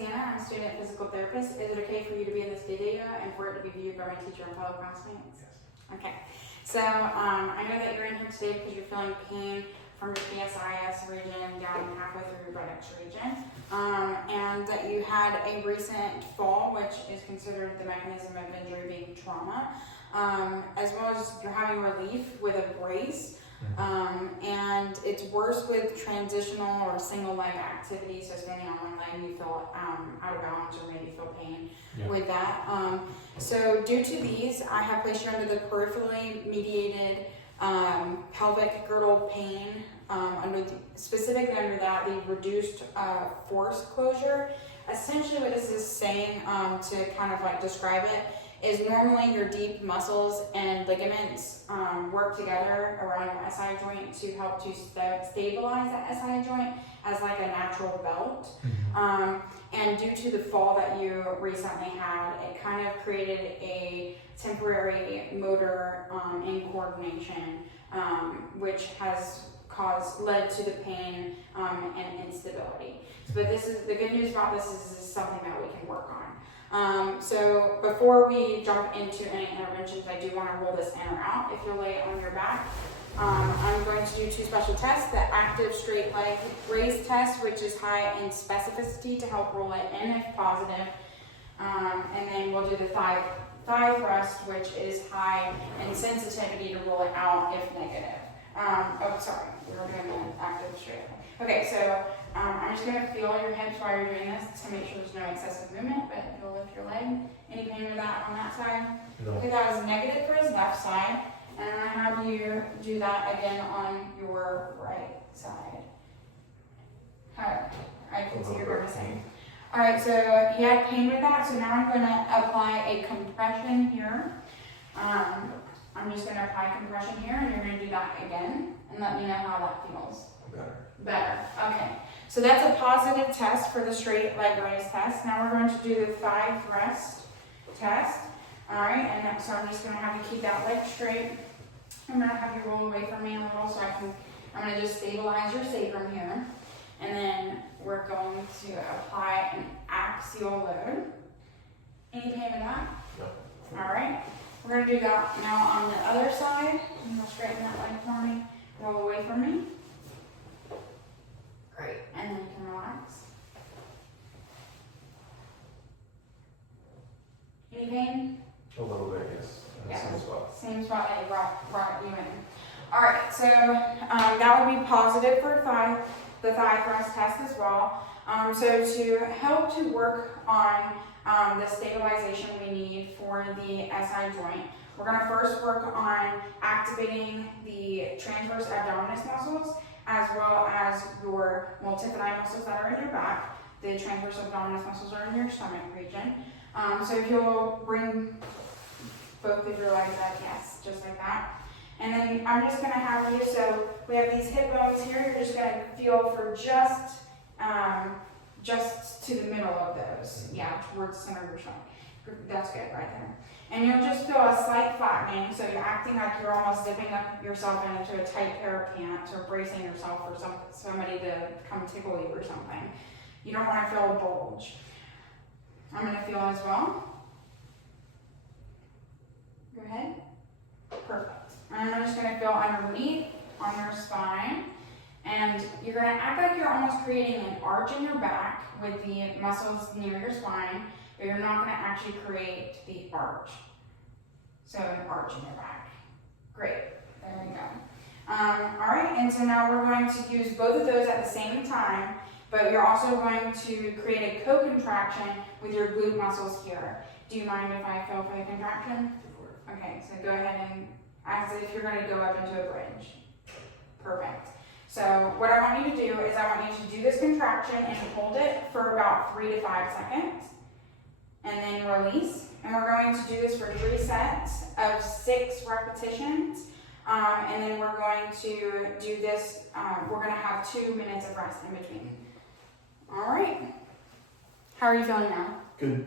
Susanna. I'm a student physical therapist. Is it okay for you to be in this video and for it to be viewed by my teacher and fellow classmates? Yes. Okay. So I know that you're in here today because you're feeling pain from your SIJ region down halfway through your buttocks region, and that you had a recent fall, which is considered the mechanism of injury being trauma, as well as you're having relief with a brace. And it's worse with transitional or single leg activity, so standing on one leg you feel out of balance or maybe feel pain with that. So due to these, I have placed you under the peripherally mediated pelvic girdle pain, specifically under that, the reduced force closure. Essentially what this is saying, to kind of like describe it, is normally your deep muscles and ligaments work together around your SI joint to help to stabilize that SI joint as like a natural belt. And due to the fall that you recently had, it kind of created a temporary motor incoordination, which has led to the pain and instability. But this is the good news about this is something that we can work on. So before we jump into any interventions, I do want to roll this in or out. If you'll lay it on your back, I'm going to do two special tests: the active straight leg raise test, which is high in specificity to help roll it in if positive, and then we'll do the thigh thrust, which is high in sensitivity to roll it out if negative. We were doing the active straight leg. Okay, so I'm just going to feel your hips while you're doing this to make sure there's no excessive movement, but you'll lift your leg. Any pain with that on that side? No. Okay, that was negative for his left side, and I have you do that again on your right side. Alright, I can see you're grimacing. Alright, so he had pain with that, so now I'm going to apply a compression here. I'm just going to apply compression here, and you're going to do that again, and let me know how that feels. Better. Okay. So that's a positive test for the straight leg raise test. Now we're going to do the thigh thrust test. Alright, and so I'm just going to have you keep that leg straight. I'm going to have you roll away from me a little so I'm going to just stabilize your sacrum here. And then we're going to apply an axial load. Any pain with that? No. Alright. We're going to do that now on the other side. I'm going to straighten that leg for me. Roll away from me. Great, and then you can relax. Any pain? A little bit, yes. Yeah. Same spot. Same spot that you brought you in. All right, so that would be positive for the thigh thrust test as well. So to help to work on the stabilization we need for the SI joint, we're going to first work on activating the transverse abdominis muscles, as well as your multifidi muscles that are in your back. The transverse abdominis muscles are in your stomach region. So if you'll bring both of your legs up, yes, just like that. And then I'm just going to have you, so we have these hip bones here, you're just going to feel for just to the middle of those. Yeah, towards the center of your stomach. That's good, right there. And you'll just feel a slight flattening, so you're acting like you're almost dipping up yourself into a tight pair of pants or bracing yourself for somebody to come tickle you or something. You don't want to feel a bulge. I'm going to feel as well. Go ahead. Perfect. And I'm just going to feel underneath on your spine. And you're going to act like you're almost creating an arch in your back with the muscles near your spine, but you're not going to actually create the arch. So an arch in your back. Great. There we go. All right, and so now we're going to use both of those at the same time, but you're also going to create a co-contraction with your glute muscles here. Do you mind if I feel for the contraction? Okay, so go ahead and as if you're going to go up into a bridge. Perfect. So what I want you to do is I want you to do this contraction and hold it for about 3 to 5 seconds. And then release. And we're going to do this for 3 sets of 6 repetitions. And then we're going to do this, we're going to have 2 minutes of rest in between. All right. How are you feeling now? Good.